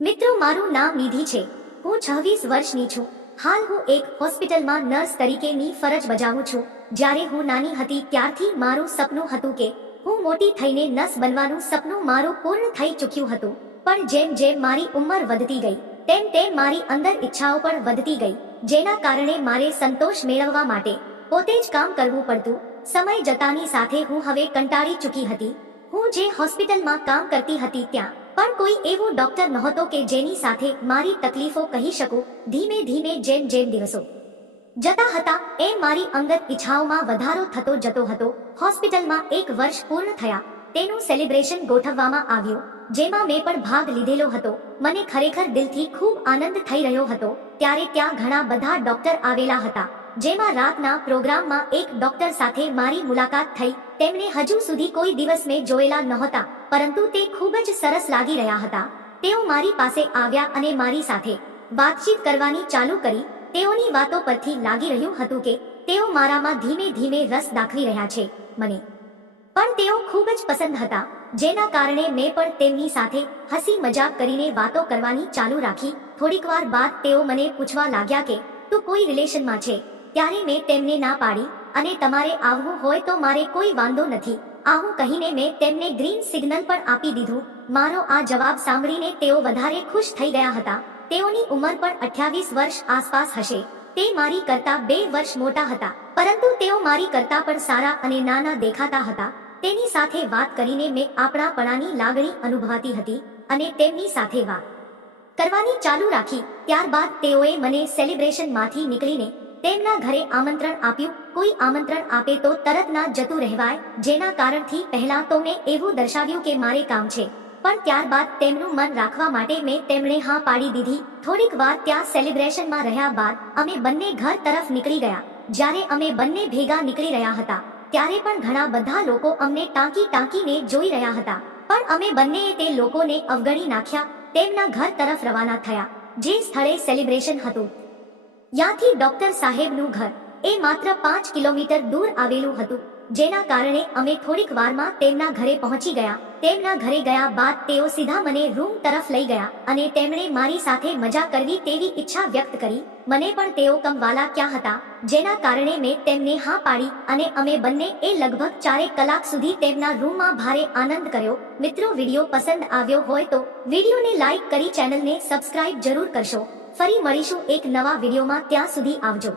મિત્રો, મારું નામ નિધિ છે. હું છવ્વીસ વર્ષની છું. હાલ હું એક હોસ્પિટલમાં નર્સ તરીકેની ફરજ બજાવું છું. જ્યારે હું નાની હતી ત્યારથી મારું સપનું હતું કે હું મોટી થઈને નર્સ બનવાનું સપનું મારું પૂર્ણ થઈ ચૂક્યું હતું. પણ જેમ જેમ મારી ઉંમર વધતી ગઈ, તેમ તેમ મારી અંદર ઈચ્છાઓ પણ વધતી ગઈ, જેના કારણે મારે સંતોષ મેળવવા માટે પોતે જ કામ કરવું પડતું. સમય જતાની સાથે હું હવે કંટાળી ચૂકી હતી. હું જે હોસ્પિટલમાં કામ કરતી હતી ત્યાં પણ કોઈ એવો ડોક્ટર નહોતો કે જેની સાથે મારી તકલીફો કહી શકું, ધીમે ધીમે જેમ જેમ દિવસો જતા હતા એમ મારી અંગત ઈચ્છાઓમાં વધારો થતો જતો હતો. હોસ્પિટલમાં એક વર્ષ પૂર્ણ થયા. તેનું સેલિબ્રેશન ગોઠવવામાં આવ્યું, જેમાં મેં પણ ભાગ લીધેલો હતો. મને ખરેખર દિલથી ખૂબ આનંદ થઈ રહ્યો હતો, ત્યારે ત્યાં ઘણા બધા ડોક્ટર આવેલા હતા. જેમાં રાતના પ્રોગ્રામમાં એક ડોક્ટર સાથે મારી મુલાકાત થઈ. તેમણે હજુ સુધી કોઈ દિવસ મેં જોયેલા નહોતા, પરંતુ તે ખૂબ જ સરસ લાગી રહ્યા હતા. તેઓ મારી પાસે આવ્યા અને મારી સાથે વાતચીત કરવાની ચાલુ કરી. તેઓની વાતો પરથી લાગી રહ્યું હતું કે તેઓ મારામાં ધીમે ધીમે રસ દાખવી રહ્યા છે, મને. પણ તેઓ ખૂબ જ પસંદ હતા, જેના કારણે મેં પણ તેમની સાથે હસી મજાક કરીને વાતો કરવાની ચાલુ રાખી. થોડીક વાર બાદ તેઓ મને પૂછવા લાગ્યા કે, તું કોઈ રિલેશનમાં છે? ત્યારે મેં તેમને ના પાડી અને તમારે આવવું હોય તો મારે કોઈ વાંધો નથી. આવું કહીને મેં તેમને ગ્રીન સિગ્નલ પણ આપી દીધું. મારો આ જવાબ સાંભળીને તેઓ વધારે ખુશ થઈ ગયા હતા. તેઓની ઉંમર પણ અઠ્યાવીસ વર્ષ આસપાસ હશે. તે મારી કરતા બે વર્ષ મોટા હતા. પરંતુ તેઓ મારી કરતા પણ સારા અને નાના દેખાતા હતા. તેની સાથે વાત કરીને મેં આપણાપણાની લાગણી અનુભવાતી હતી અને તેમની સાથે વાત કરવાની ચાલુ રાખી. ત્યારબાદ તેઓએ મને સેલિબ્રેશનમાંથી નીકળીને તેમના ઘરે આમંત્રણ આપ્યું. કોઈ આમંત્રણ આપે તો તરત ના જતું રહેવાય. જેના કારણથી પહેલા તો મેં એવું દર્શાવ્યું કે મારે કામ છે. પણ ત્યારબાદ તેમનું મન રાખવા માટે મેં તેમણે હા પાડી દીધી. થોડીક વાર ત્યાં સેલિબ્રેશનમાં રહ્યા બાદ અમે બંને ઘર તરફ નીકળી ગયા. જ્યારે અમે બંને ભેગા નીકળી રહ્યા હતા, ત્યારે પણ ઘણા બધા લોકો અમને ટાંકી ટાંકીને જોઈ રહ્યા હતા. પણ અમે બંનેએ તે લોકોને અવગણી નાખ્યા. તેમના ઘર તરફ રવાના થયા. જે સ્થળે સેલિબ્રેશન હતું. ત્યાંથી ડોક્ટર સાહેબનું ઘર. એ માત્ર પાંચ કિલોમીટર દૂર આવેલું હતું, જેના કારણે અમે થોડીક વારમાં તેમના ઘરે પહોંચી ગયા. તેમના ઘરે ગયા બાદ તેઓ સીધા મને રૂમ તરફ લઈ ગયા અને તેમણે મારી સાથે મજા કરવી તેવી ઈચ્છા વ્યક્ત કરી. મને પણ તેઓ કમવાલા ક્યાં હતા, જેના કારણે મેં તેમને હા પાડી અને અમે બંને એ લગભગ ચારેક કલાક સુધી તેમના રૂમમાં ભારે આનંદ કર્યો. મિત્રો, વીડિયો પસંદ આવ્યો હોય તો વિડીયોને લાઈક કરી ચેનલને સબસ્ક્રાઇબ જરૂર કરશો. ફરી મળીશું એક નવા વિડીયોમાં. ત્યાં સુધી આવજો.